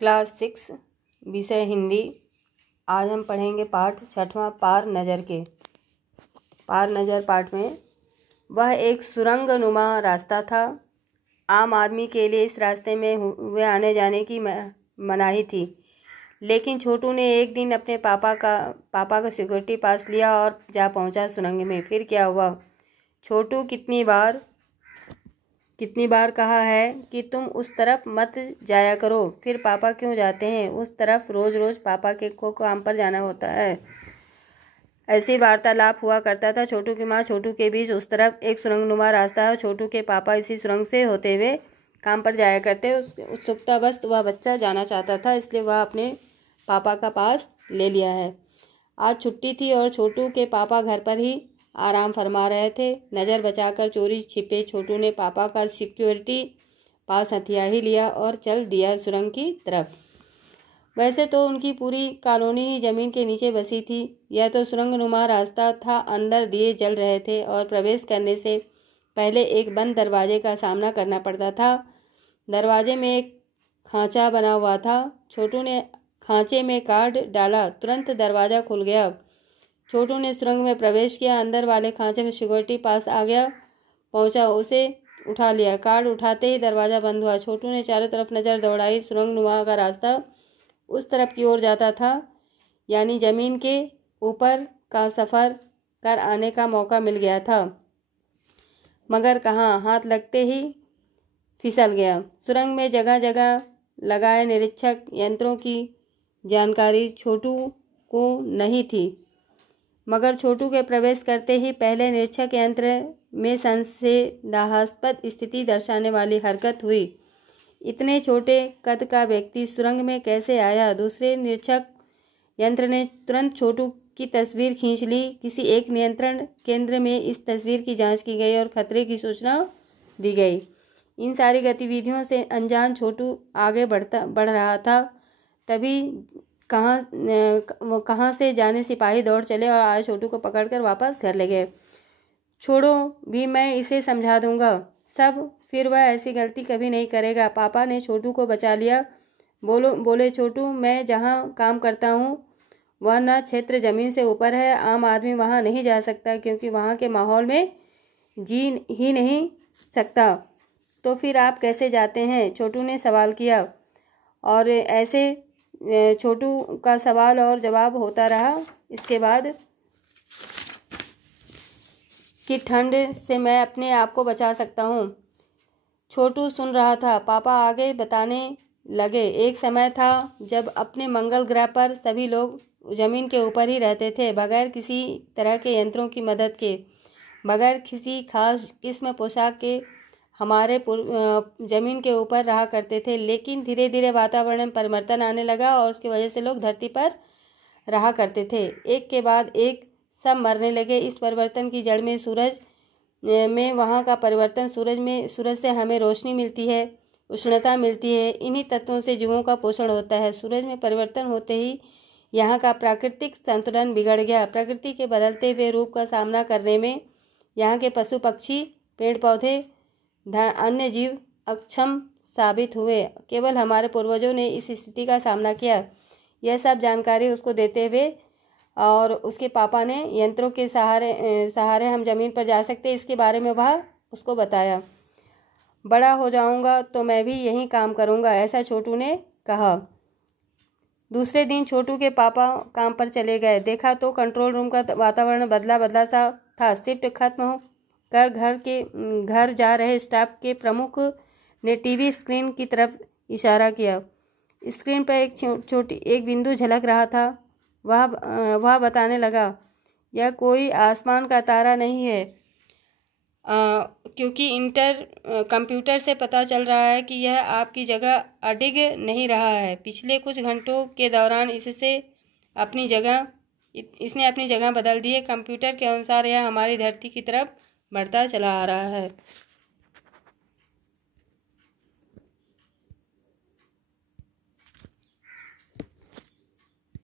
Class 6 विषय हिंदी। आज हम पढ़ेंगे पाठ 6वां पार नज़र के। पार नज़र पाठ में वह एक सुरंग नुमा रास्ता था। आम आदमी के लिए इस रास्ते में हुए आने जाने की मनाही थी, लेकिन छोटू ने एक दिन अपने पापा का सिक्योरिटी पास लिया और जा पहुंचा सुरंग में। फिर क्या हुआ? छोटू कितनी बार कहा है कि तुम उस तरफ मत जाया करो। फिर पापा क्यों जाते हैं उस तरफ? रोज़ रोज़ पापा को काम पर जाना होता है। ऐसी वार्तालाप हुआ करता था छोटू की माँ छोटू के बीच। उस तरफ एक सुरंगनुमा रास्ता है। छोटू के पापा इसी सुरंग से होते हुए काम पर जाया करते। उत्सुकता बस वह बच्चा जाना चाहता था, इसलिए वह अपने पापा का पास ले लिया है। आज छुट्टी थी और छोटू के पापा घर पर ही आराम फरमा रहे थे। नज़र बचाकर चोरी छिपे छोटू ने पापा का सिक्योरिटी पास हथिया ही लिया और चल दिया सुरंग की तरफ। वैसे तो उनकी पूरी कॉलोनी ही जमीन के नीचे बसी थी। यह तो सुरंगनुमा रास्ता था। अंदर दिए जल रहे थे और प्रवेश करने से पहले एक बंद दरवाजे का सामना करना पड़ता था। दरवाजे में एक खांचा बना हुआ था। छोटू ने खांचे में कार्ड डाला, तुरंत दरवाज़ा खुल गया। छोटू ने सुरंग में प्रवेश किया। अंदर वाले खांचे में सिक्योरिटी पास आ गया पहुंचा, उसे उठा लिया। कार्ड उठाते ही दरवाज़ा बंद हुआ। छोटू ने चारों तरफ नज़र दौड़ाई। सुरंगनुमा का रास्ता उस तरफ की ओर जाता था, यानी ज़मीन के ऊपर का सफ़र कर आने का मौका मिल गया था, मगर कहाँ, हाथ लगते ही फिसल गया। सुरंग में जगह जगह लगाए निरीक्षक यंत्रों की जानकारी छोटू को नहीं थी, मगर छोटू के प्रवेश करते ही पहले निरीक्षक यंत्र में संदेहास्पद स्थिति दर्शाने वाली हरकत हुई। इतने छोटे कद का व्यक्ति सुरंग में कैसे आया? दूसरे निरीक्षक यंत्र ने तुरंत छोटू की तस्वीर खींच ली। किसी एक नियंत्रण केंद्र में इस तस्वीर की जांच की गई और खतरे की सूचना दी गई। इन सारी गतिविधियों से अनजान छोटू आगे बढ़ रहा था। तभी कहाँ से जाने सिपाही दौड़ चले और आज छोटू को पकड़कर वापस घर ले गए। छोड़ो भी, मैं इसे समझा दूंगा सब, फिर वह ऐसी गलती कभी नहीं करेगा। पापा ने छोटू को बचा लिया। बोले छोटू, मैं जहाँ काम करता हूँ वह न क्षेत्र जमीन से ऊपर है। आम आदमी वहाँ नहीं जा सकता, क्योंकि वहाँ के माहौल में जी ही नहीं सकता। तो फिर आप कैसे जाते हैं? छोटू ने सवाल किया। और ऐसे छोटू का सवाल और जवाब होता रहा। इसके बाद कि ठंड से मैं अपने आप को बचा सकता हूँ। छोटू सुन रहा था। पापा आगे बताने लगे। एक समय था जब अपने मंगल ग्रह पर सभी लोग जमीन के ऊपर ही रहते थे, बगैर किसी तरह के यंत्रों की मदद के, बगैर किसी खास किस्म पोशाक के हमारे जमीन के ऊपर रहा करते थे। लेकिन धीरे धीरे वातावरण में परिवर्तन आने लगा और उसकी वजह से लोग धरती पर रहा करते थे। एक के बाद एक सब मरने लगे। इस परिवर्तन की जड़ में सूरज में वहाँ का परिवर्तन। सूरज से हमें रोशनी मिलती है, उष्णता मिलती है। इन्हीं तत्वों से जीवों का पोषण होता है। सूरज में परिवर्तन होते ही यहाँ का प्राकृतिक संतुलन बिगड़ गया। प्रकृति के बदलते हुए रूप का सामना करने में यहाँ के पशु पक्षी, पेड़ पौधे, अन्य जीव अक्षम साबित हुए। केवल हमारे पूर्वजों ने इस स्थिति का सामना किया। यह सब जानकारी उसको देते हुए और उसके पापा ने यंत्रों के सहारे हम जमीन पर जा सकते हैं, इसके बारे में वह उसको बताया। बड़ा हो जाऊंगा तो मैं भी यही काम करूंगा, ऐसा छोटू ने कहा। दूसरे दिन छोटू के पापा काम पर चले गए। देखा तो कंट्रोल रूम का वातावरण बदला सा था। शिफ्ट खत्म कर घर जा रहे स्टाफ के प्रमुख ने टीवी स्क्रीन की तरफ इशारा किया। स्क्रीन पर एक बिंदु झलक रहा था। वह बताने लगा, यह कोई आसमान का तारा नहीं है, क्योंकि कंप्यूटर से पता चल रहा है कि यह आपकी जगह अडिग नहीं रहा है। पिछले कुछ घंटों के दौरान इसने अपनी जगह बदल दी है। कंप्यूटर के अनुसार यह हमारी धरती की तरफ बढ़ता चला आ रहा है।